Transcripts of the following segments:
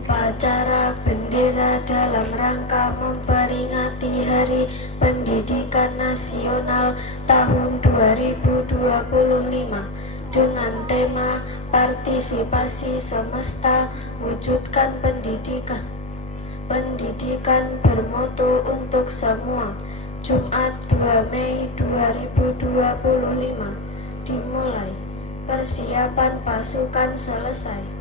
Upacara bendera dalam rangka memperingati Hari Pendidikan Nasional tahun 2025 dengan tema Partisipasi Semesta Wujudkan Pendidikan bermutu untuk semua. Jumat 2 Mei 2025 dimulai. Persiapan pasukan selesai.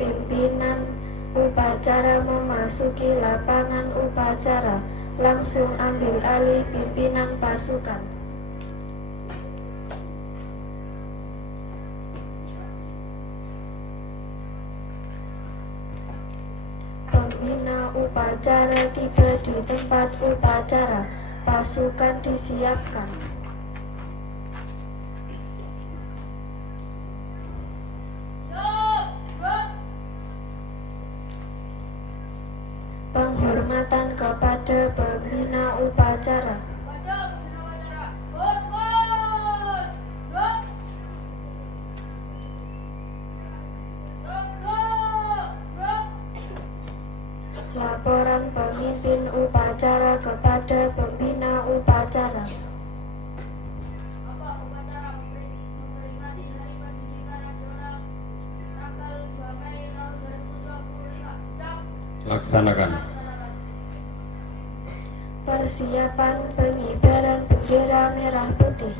Pimpinan upacara memasuki lapangan upacara. Langsung ambil alih pimpinan pasukan. Pembina upacara tiba di tempat upacara. Pasukan disiapkan. Penghormatan kepada pembina upacara. Laporan pemimpin upacara kepada pembina upacara. Upacara memperingati Hari Pendidikan Nasional tanggal 2 Mei tahun 2025. Laksanakan. Persiapan pengibaran bendera merah putih.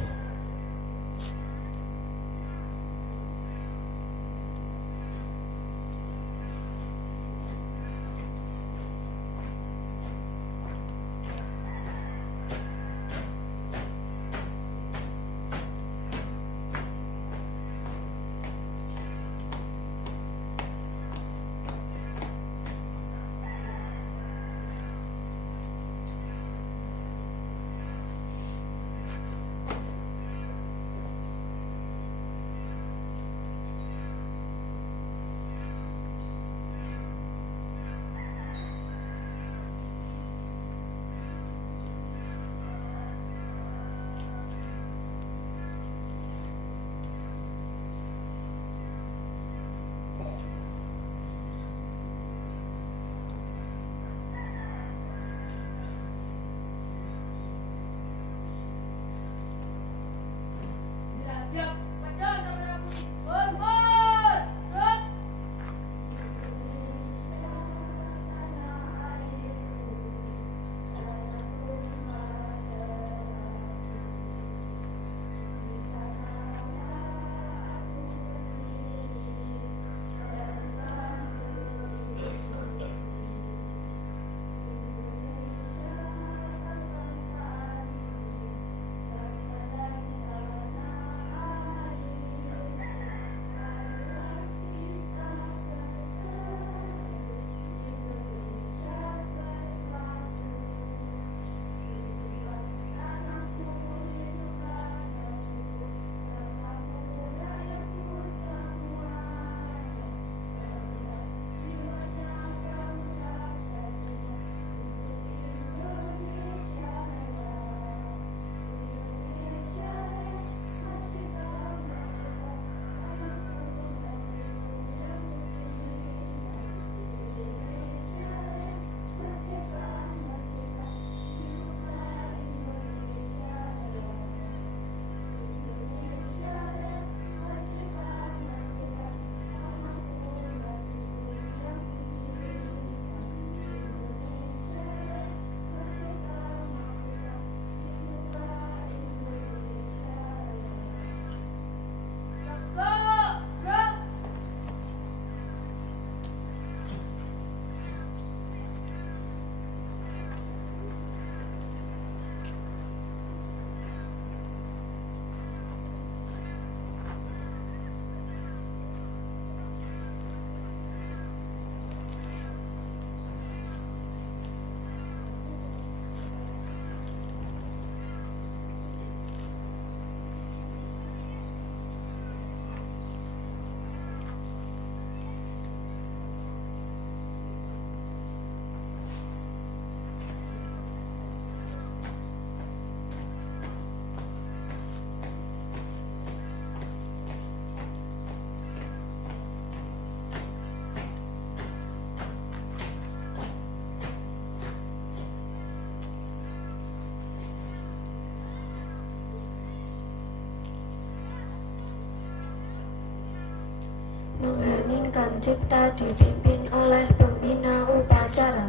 mengheningkan cipta dipimpin oleh pembina upacara.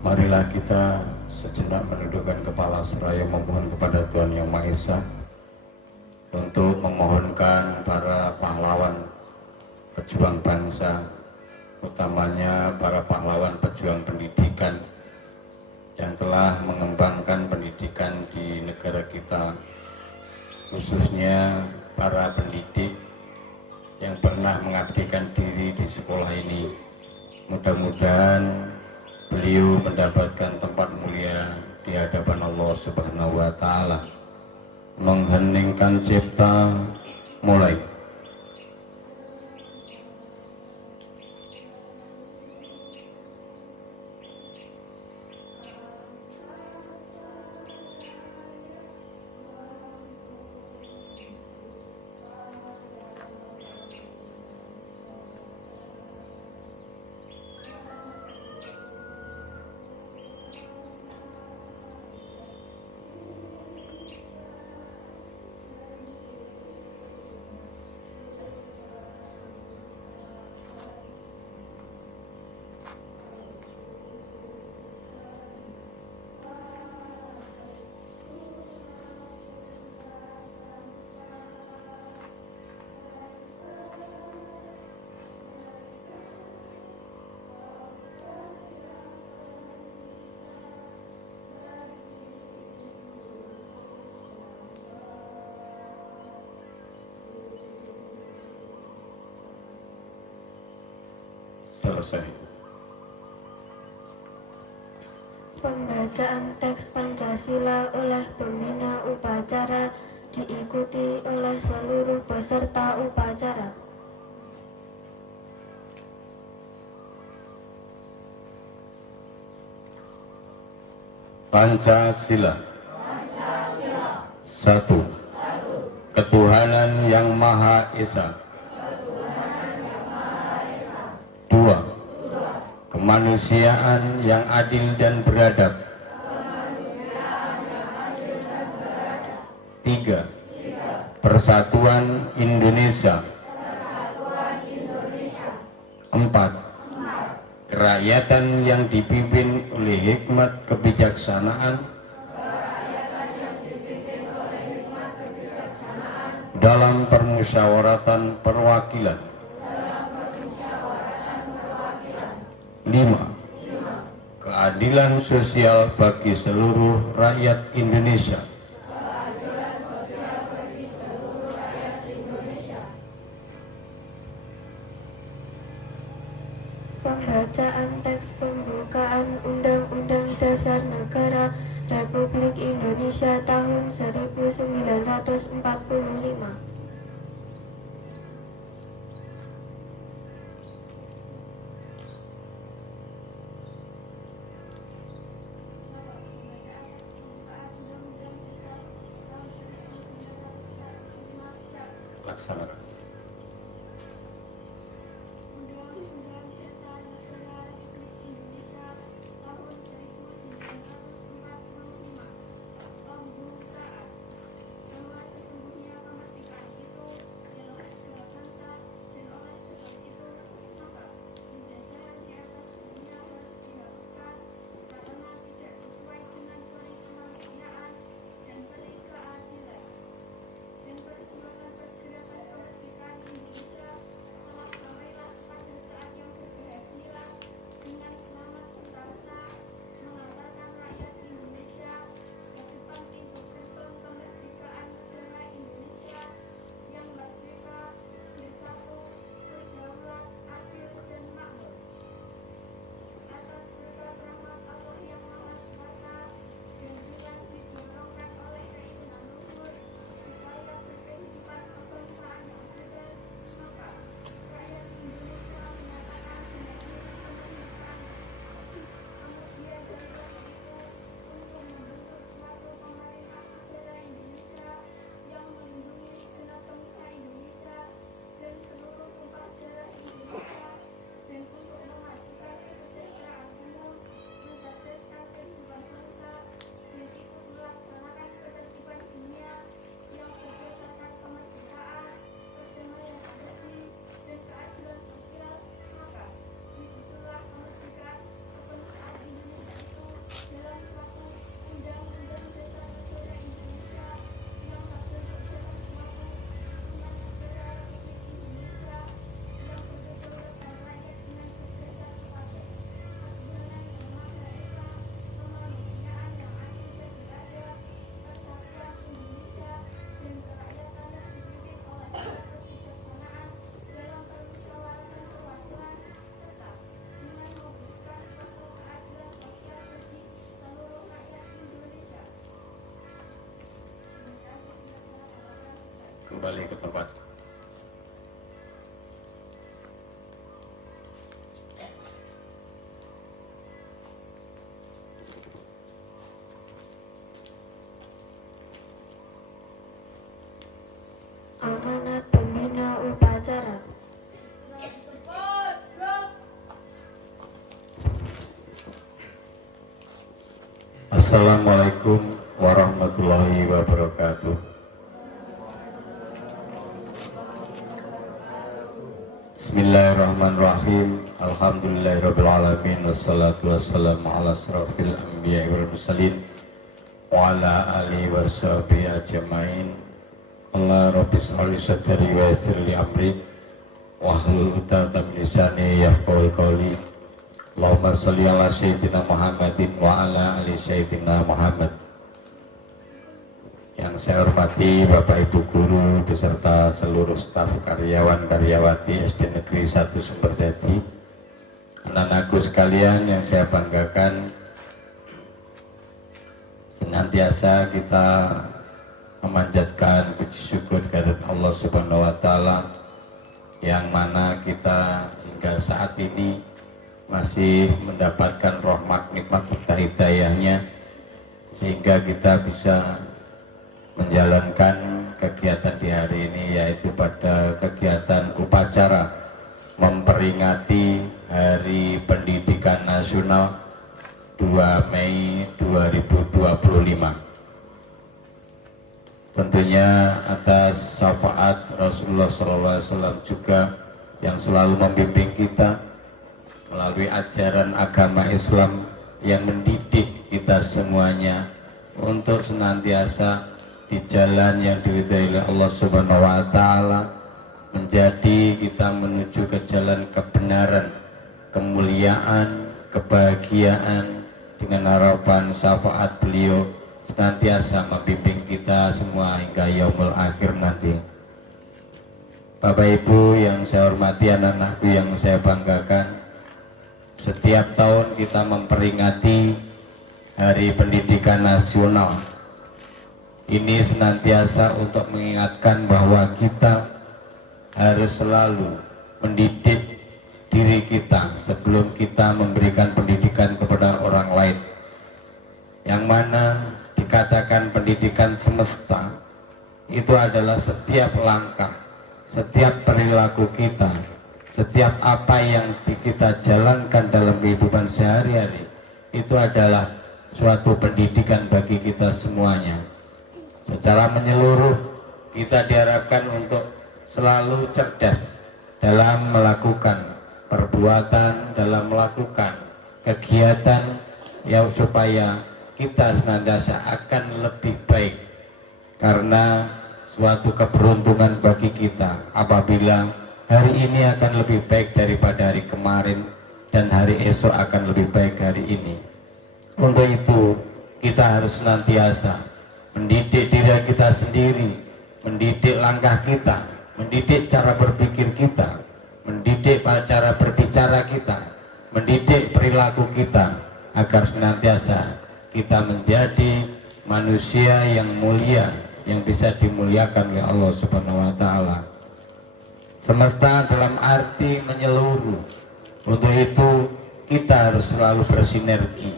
Marilah kita sejenak menundukkan kepala seraya memohon kepada Tuhan Yang Maha Esa untuk memohonkan para pahlawan pejuang bangsa, utamanya para pahlawan pejuang pendidikan yang telah mengembangkan pendidikan di negara kita, khususnya para pendidik yang pernah mengabdikan diri di sekolah ini. Mudah-mudahan beliau mendapatkan tempat mulia di hadapan Allah Subhanahu wa Ta'ala. Mengheningkan cipta, mulai. Selesai. Pembacaan teks Pancasila oleh pembina upacara diikuti oleh seluruh peserta upacara. Pancasila. Satu. Ketuhanan Yang Maha Esa. Dua. Kemanusiaan yang adil dan beradab. Tiga. Persatuan Indonesia. Empat. Kerakyatan yang dipimpin oleh hikmat kebijaksanaan dalam permusyawaratan perwakilan. 5. Keadilan sosial bagi seluruh rakyat Indonesia. Pembacaan teks pembukaan Undang-Undang Dasar Negara Republik Indonesia tahun 1945. Laksanakan. Undang-Undang Dasar Negara Republik Indonesia tahun 1945. Pembukaan. Bahwa sesungguhnya kemerdekaan itu adalah hak segala bangsa, dan oleh sebab itu maka penjajahan di atas dunia harus dihapuskan karena tidak sesuai dengan peri kemanusiaan dan peri keadilan. Dan perjuangan pergerakan kemerdekaan tempat. Amanat pembina upacara. Assalamualaikum warahmatullahi wabarakatuh. Bismillahirrahmanirrahim. Alhamdulillahirabbil alamin wassalatu wassalamu ala asrofil anbiya'i wal mursalin wa ala alihi washabihi ajmain. Allah rabbi shrah li sadri wa yassir li amri wahlul 'uqdatam min lisani yafqahul qawli. Allahumma sholli ala sayyidina Muhammadin wa ala ali sayyidina Muhammad. Yang saya hormati Bapak Ibu guru beserta seluruh staf karyawan-karyawati SD Negeri 1 Sumberdadi, anak-anakku sekalian yang saya banggakan, senantiasa kita memanjatkan puji syukur kehadirat Allah Subhanahu wa Ta'ala, yang mana kita hingga saat ini masih mendapatkan rahmat, nikmat serta hidayahnya, sehingga kita bisa menjalankan kegiatan di hari ini, yaitu pada kegiatan upacara memperingati Hari Pendidikan Nasional 2 Mei 2025. Tentunya atas syafaat Rasulullah SAW juga yang selalu membimbing kita melalui ajaran agama Islam yang mendidik kita semuanya untuk senantiasa di jalan yang diridhai oleh Allah Subhanahu wa Ta'ala, menjadi kita menuju ke jalan kebenaran, kemuliaan, kebahagiaan, dengan harapan syafaat beliau senantiasa membimbing kita semua hingga yaumul akhir nanti. Bapak Ibu yang saya hormati, anak-anakku yang saya banggakan, setiap tahun kita memperingati Hari Pendidikan Nasional. Ini senantiasa untuk mengingatkan bahwa kita harus selalu mendidik diri kita sebelum kita memberikan pendidikan kepada orang lain, yang mana dikatakan pendidikan semesta itu adalah setiap langkah, setiap perilaku kita, setiap apa yang kita jalankan dalam kehidupan sehari-hari, itu adalah suatu pendidikan bagi kita semuanya. Secara menyeluruh kita diharapkan untuk selalu cerdas dalam melakukan perbuatan, dalam melakukan kegiatan yang supaya kita senantiasa akan lebih baik, karena suatu keberuntungan bagi kita apabila hari ini akan lebih baik daripada hari kemarin dan hari esok akan lebih baik hari ini. Untuk itu kita harus senantiasa mendidik diri kita sendiri, mendidik langkah kita, mendidik cara berpikir kita, mendidik cara berbicara kita, mendidik perilaku kita, agar senantiasa kita menjadi manusia yang mulia, yang bisa dimuliakan oleh Allah Subhanahu wa Ta'ala. Semesta dalam arti menyeluruh. Untuk itu kita harus selalu bersinergi,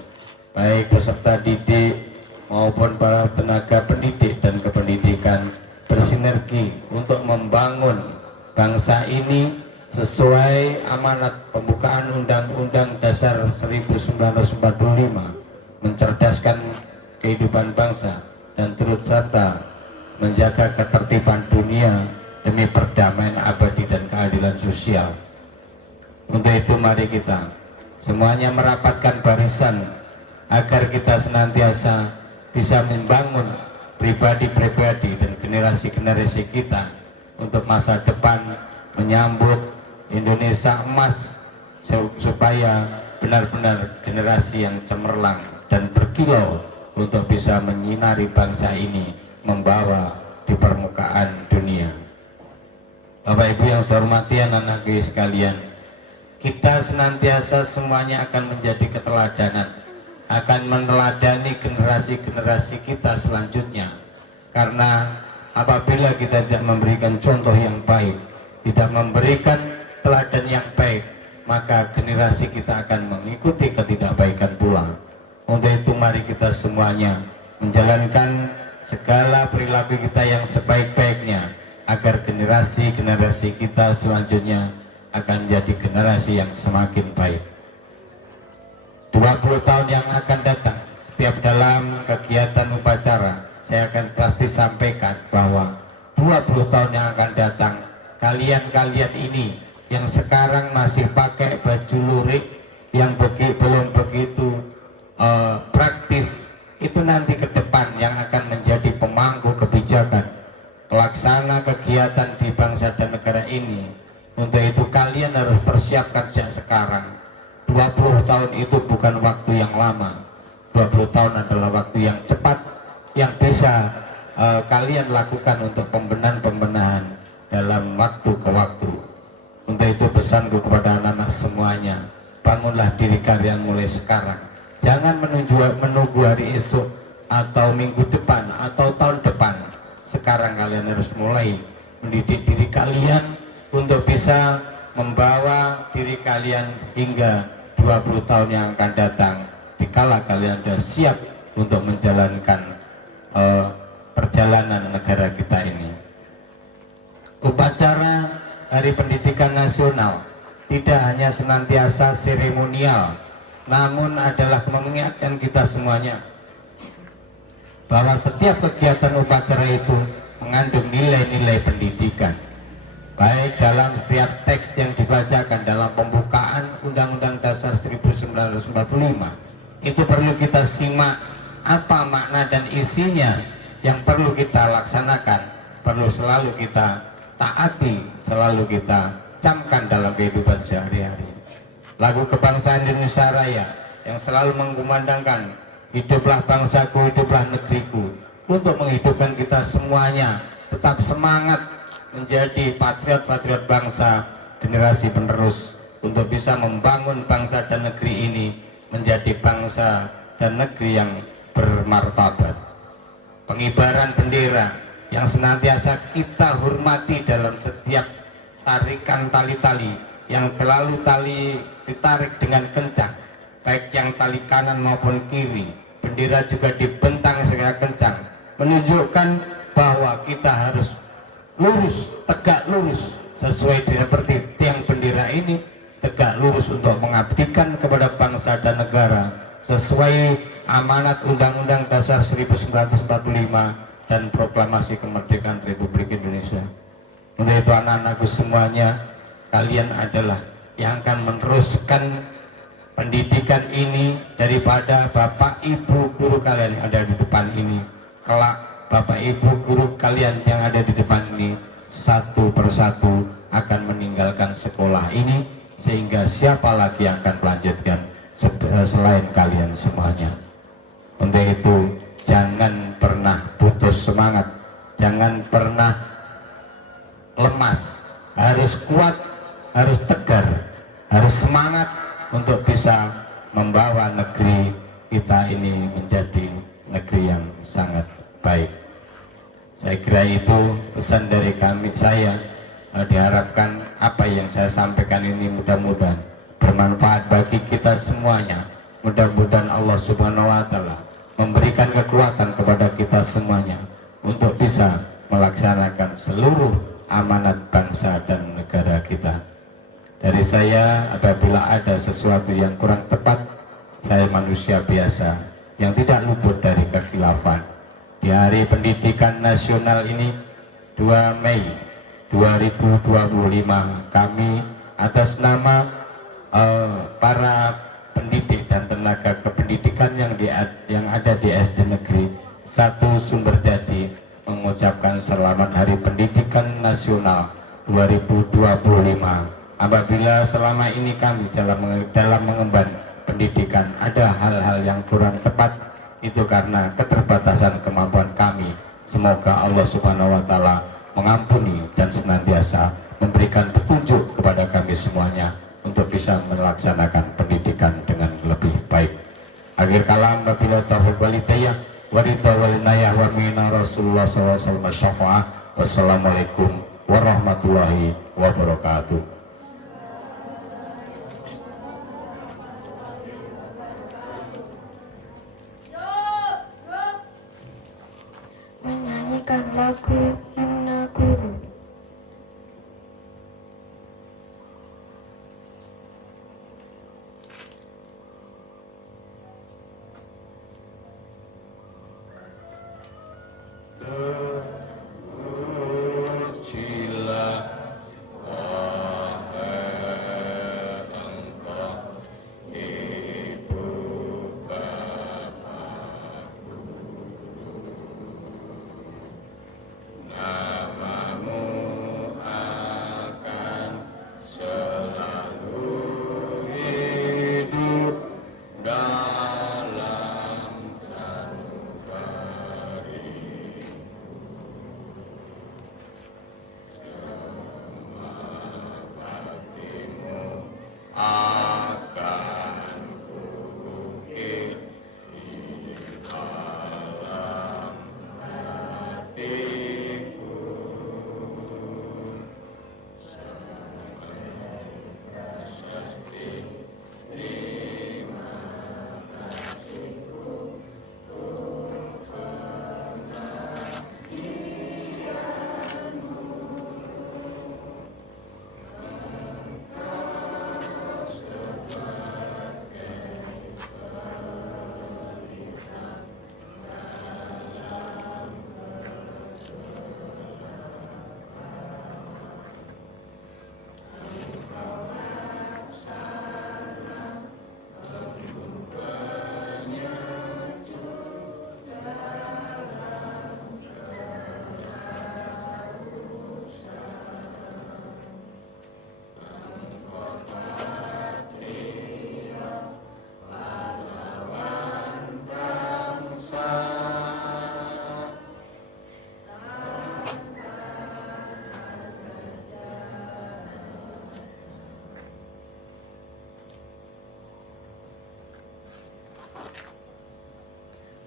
baik peserta didik maupun para tenaga pendidik dan kependidikan, bersinergi untuk membangun bangsa ini sesuai amanat pembukaan Undang-Undang Dasar 1945, mencerdaskan kehidupan bangsa dan turut serta menjaga ketertiban dunia demi perdamaian abadi dan keadilan sosial. Untuk itu mari kita semuanya merapatkan barisan agar kita senantiasa bisa membangun pribadi-pribadi dan generasi-generasi kita untuk masa depan menyambut Indonesia emas, supaya benar-benar generasi yang cemerlang dan berkilau untuk bisa menyinari bangsa ini, membawa di permukaan dunia. Bapak Ibu yang saya hormati, anak-anakku sekalian, kita senantiasa semuanya akan menjadi keteladanan, akan meneladani generasi-generasi kita selanjutnya, karena apabila kita tidak memberikan contoh yang baik, tidak memberikan teladan yang baik, maka generasi kita akan mengikuti ketidakbaikan pula. Untuk itu mari kita semuanya menjalankan segala perilaku kita yang sebaik-baiknya, agar generasi-generasi kita selanjutnya akan menjadi generasi yang semakin baik. 20 tahun yang akan datang, setiap dalam kegiatan upacara saya akan pasti sampaikan bahwa 20 tahun yang akan datang, kalian-kalian ini yang sekarang masih pakai baju lurik yang belum begitu praktis, itu nanti ke depan yang akan menjadi pemangku kebijakan, pelaksana kegiatan di bangsa dan negara ini. Untuk itu kalian harus persiapkan sejak sekarang. 20 tahun itu bukan waktu yang lama, 20 tahun adalah waktu yang cepat yang bisa kalian lakukan untuk pembenahan-pembenahan dalam waktu ke waktu. Untuk itu pesanku kepada anak-anak semuanya, bangunlah diri kalian mulai sekarang. Jangan menunggu hari esok atau minggu depan atau tahun depan. Sekarang kalian harus mulai mendidik diri kalian untuk bisa membawa diri kalian hingga 20 tahun yang akan datang, dikala kalian sudah siap untuk menjalankan perjalanan negara kita ini. Upacara Hari Pendidikan Nasional tidak hanya senantiasa seremonial, namun adalah mengingatkan kita semuanya bahwa setiap kegiatan upacara itu mengandung nilai-nilai pendidikan, baik dalam setiap teks yang dibacakan dalam pembukaan Undang-Undang Dasar 1945. Itu perlu kita simak apa makna dan isinya yang perlu kita laksanakan, perlu selalu kita taati, selalu kita camkan dalam kehidupan sehari-hari. Lagu kebangsaan Indonesia Raya yang selalu mengkumandangkan hiduplah bangsaku, hiduplah negeriku, untuk menghidupkan kita semuanya tetap semangat menjadi patriot-patriot bangsa, generasi penerus, untuk bisa membangun bangsa dan negeri ini menjadi bangsa dan negeri yang bermartabat. Pengibaran bendera yang senantiasa kita hormati dalam setiap tarikan tali-tali, yang selalu tali ditarik dengan kencang, baik yang tali kanan maupun kiri. Bendera juga dibentang secara kencang, menunjukkan bahwa kita harus lurus, tegak lurus, sesuai seperti tiang bendera ini, tegak lurus untuk mengabdikan kepada bangsa dan negara sesuai amanat Undang-Undang Dasar 1945 dan Proklamasi Kemerdekaan Republik Indonesia. Untuk itu anak-anakku semuanya, kalian adalah yang akan meneruskan pendidikan ini daripada bapak ibu guru kalian yang ada di depan ini. Kelak bapak ibu guru kalian yang ada di depan ini satu persatu akan meninggalkan sekolah ini, sehingga siapa lagi yang akan melanjutkan selain kalian semuanya. Untuk itu jangan pernah putus semangat, jangan pernah lemas, harus kuat, harus tegar, harus semangat untuk bisa membawa negeri kita ini menjadi negeri yang sangat baik. Saya kira itu pesan dari saya. Diharapkan apa yang saya sampaikan ini mudah-mudahan bermanfaat bagi kita semuanya. Mudah-mudahan Allah Subhanahu wa Ta'ala memberikan kekuatan kepada kita semuanya untuk bisa melaksanakan seluruh amanat bangsa dan negara kita. Dari saya, apabila ada sesuatu yang kurang tepat, saya manusia biasa yang tidak luput dari kekhilafan. Di Hari Pendidikan Nasional ini 2 Mei 2025, kami atas nama para pendidik dan tenaga kependidikan yang ada di SD Negeri 1 Sumberjadi mengucapkan selamat Hari Pendidikan Nasional 2025. Apabila selama ini kami dalam mengemban pendidikan ada hal-hal yang kurang tepat, itu karena keterbatasan kemampuan kami. Semoga Allah Subhanahu wa Ta'ala mengampuni dan senantiasa memberikan petunjuk kepada kami semuanya untuk bisa melaksanakan pendidikan dengan lebih baik. Akhir kalam, wabillahi taufiq wal hidayah. warida walinayah wa mina Rasulullah SAW syafa'ah. Wassalamualaikum warahmatullahi wabarakatuh. Menyanyikan lagu himne guru. Terpujilah wahai Engkau, Ibu Bapakku, namamu akan selalu hidup dalam sanubari. Baktimu akan kukir di dalam hatiku. Sampai prasasti terima kasihku untuk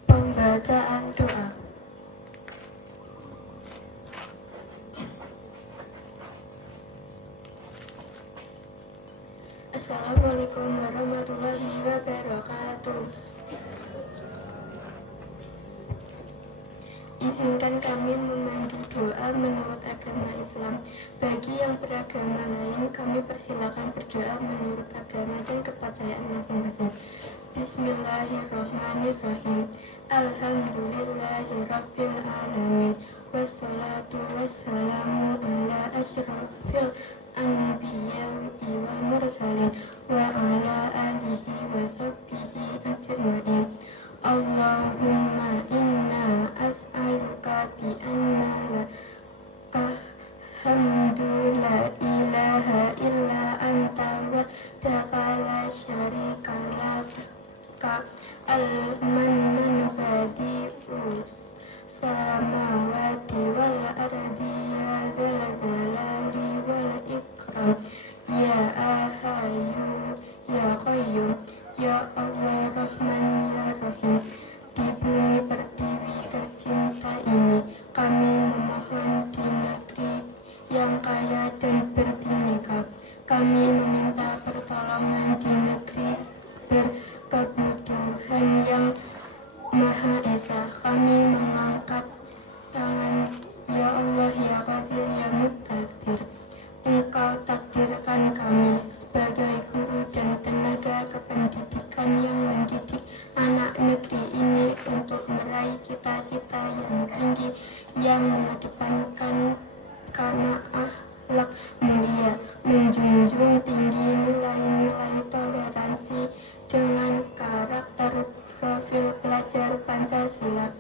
Pembacaan doa. Assalamualaikum warahmatullahi wabarakatuh. Izinkan kami memandu doa menurut agama Islam. Bagi yang beragama lain, kami persilakan berdoa menurut agama dan kepercayaan masing-masing. Bismillahirrahmanirrahim. Alhamdulillahirabbil alamin. Wassalatu wassalamu ala asyrafil anbiya'i wal mursalin wa ala alihi wa sahbihi ajma'in. Allahumma inna as'aluka bi anna laka hamdu la ilaha illa anta wahdaka la syarika laka al-mannan badi'us samawati wal ardi ya dzal jalali wal ikram ya ahayyu ya qayyum ya Allah Rahman ya Rahim. Di bumi pertiwi tercinta ini kami memohon di negeri yang kaya dan berbineka. Kami meminta pertolongan di negeri berkebutuhan yang Maha Esa. Kami mengangkat tangan, ya Allah ya Qadir ya Muqtadir. Engkau takdirkan kami sebagai guru dan tenaga kependidikan yang mendidik anak negeri ini untuk meraih cita-cita yang tinggi, yang mengedepankan karena akhlak mulia, menjunjung tinggi nilai-nilai toleransi dengan karakter profil pelajar Pancasila.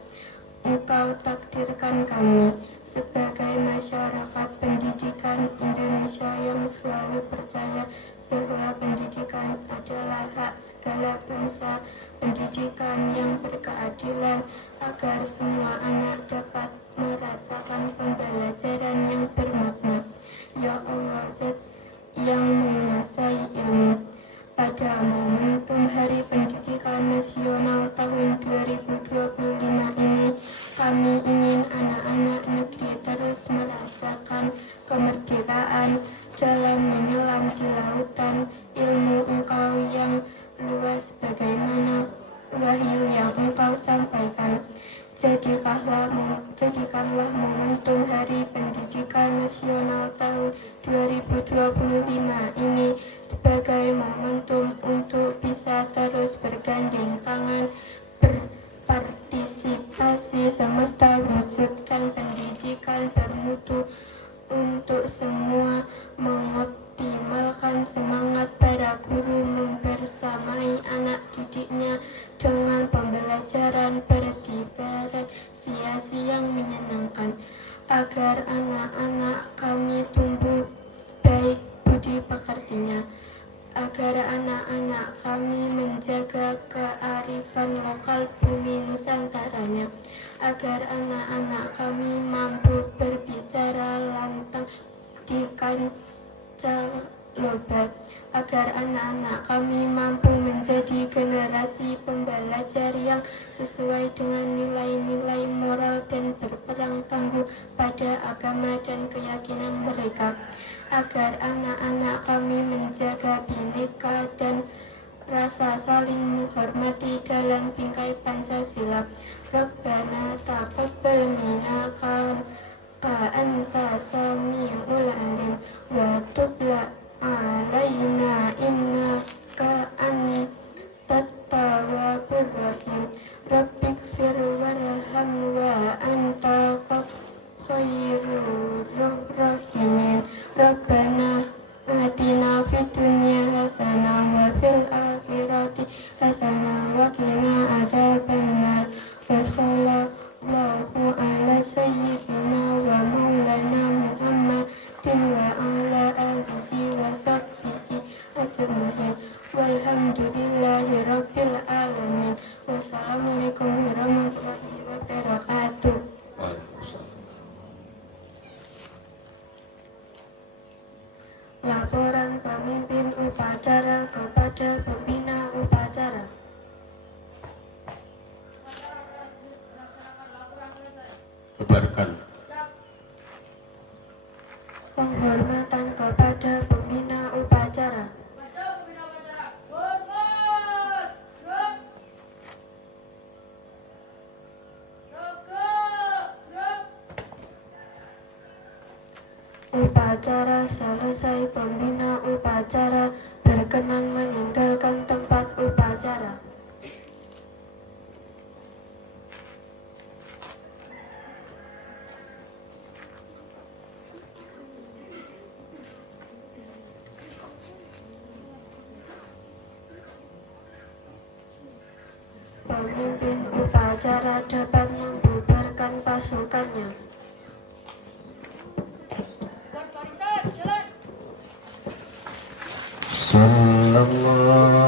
Engkau takdirkan kami sebagai masyarakat pendidikan Indonesia yang selalu percaya bahwa pendidikan adalah hak segala bangsa, pendidikan yang berkeadilan agar semua anak dapat merasakan pembelajaran yang bermakna. Ya Allah, Zat yang menguasai ilmu, pada momentum Hari Pendidikan Nasional tahun 2025 ini sampaikan. Jadikanlah momentum Hari Pendidikan Nasional tahun 2025 ini sebagai momentum untuk bisa terus bergandeng tangan, berpartisipasi semesta, wujudkan pendidikan bermutu untuk semua, mengoptimalkan semangat para guru membersamai anak didiknya dengan pembelajaran berdiferensiasi yang menyenangkan, agar anak-anak kami tumbuh baik budi pekertinya, agar anak-anak kami menjaga kearifan lokal bumi Nusantaranya, agar anak-anak kami mampu berbicara lantang di kancah global, agar anak-anak kami mampu menjadi generasi pembelajar yang sesuai dengan nilai-nilai moral dan berperang tangguh pada agama dan keyakinan mereka, agar anak-anak kami menjaga bhinneka dan rasa saling menghormati dalam bingkai Pancasila. Rabbana taqabbal minna anta sami'ul alim wa tub alaina innaka antat tawwabur rahim. Rabbighfir warham wa anta khairur rahimin. Rabbana atina fid dunya hasanah wa fil akhirati hasanah wa qina adzabannar. Wa sallallahu ala sayyidina wa maulana Muhammadin wa ala alihi wa sahbihi ajma'in. Walhamdulillahi rabbil alamin. Wassalamualaikum warahmatullahi wabarakatuh. Laporan pemimpin upacara kepada pembina upacara. Bubarkan. Penghormatan kepada pembina upacara. Upacara selesai, pembina upacara berkenan meninggalkan tempat upacara. Pemimpin upacara dapat membubarkan pasukannya. Sallallahu